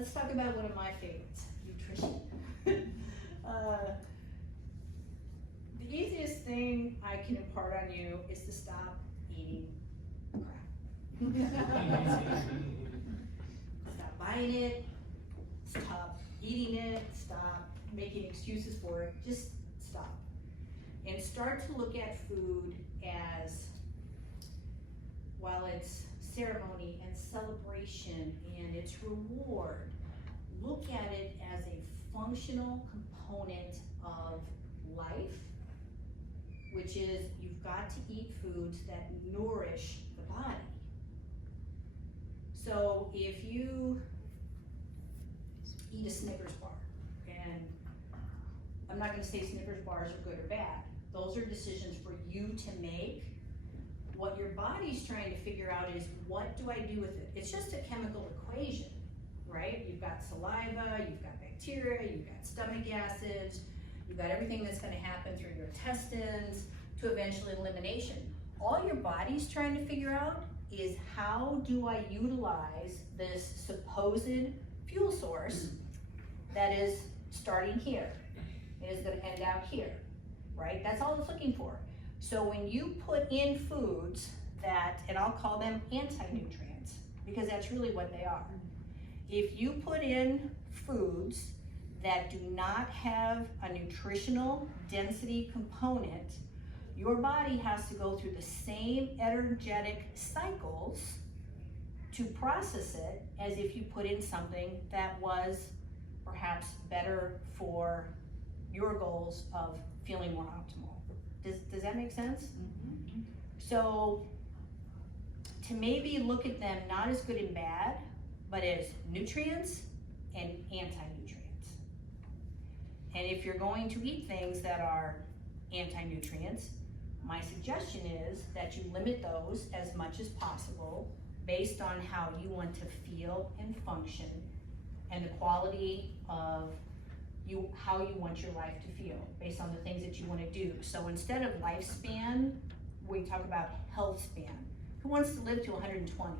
let's talk about one of my favorites, nutrition. The easiest thing I can impart on you is to stop eating crap. Stop buying it, stop eating it, stop making excuses for it, just stop. And start to look at food as, while it's ceremony and celebration and its reward, look at it as a functional component of life, which is you've got to eat foods that nourish the body. So if you eat a Snickers bar, and I'm not going to say Snickers bars are good or bad, those are decisions for you to make. What your body's trying to figure out is, what do I do with it? It's just a chemical equation, right? You've got saliva, you've got bacteria, you've got stomach acids, you've got everything that's going to happen through your intestines to eventually elimination. All your body's trying to figure out is, how do I utilize this supposed fuel source that is starting here and is going to end out here, right? That's all it's looking for. So when you put in foods that, and I'll call them anti-nutrients, because that's really what they are. If you put in foods that do not have a nutritional density component, your body has to go through the same energetic cycles to process it as if you put in something that was perhaps better for your goals of feeling more optimal. Does that make sense? Mm-hmm. So to maybe look at them not as good and bad, but as nutrients and anti-nutrients. And if you're going to eat things that are anti-nutrients, my suggestion is that you limit those as much as possible based on how you want to feel and function and the quality of how you want your life to feel based on the things that you want to do. So instead of lifespan, we talk about health span. Who wants to live to 120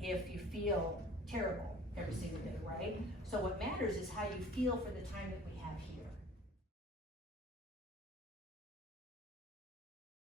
if you feel terrible every single day, right? So what matters is how you feel for the time that we have here.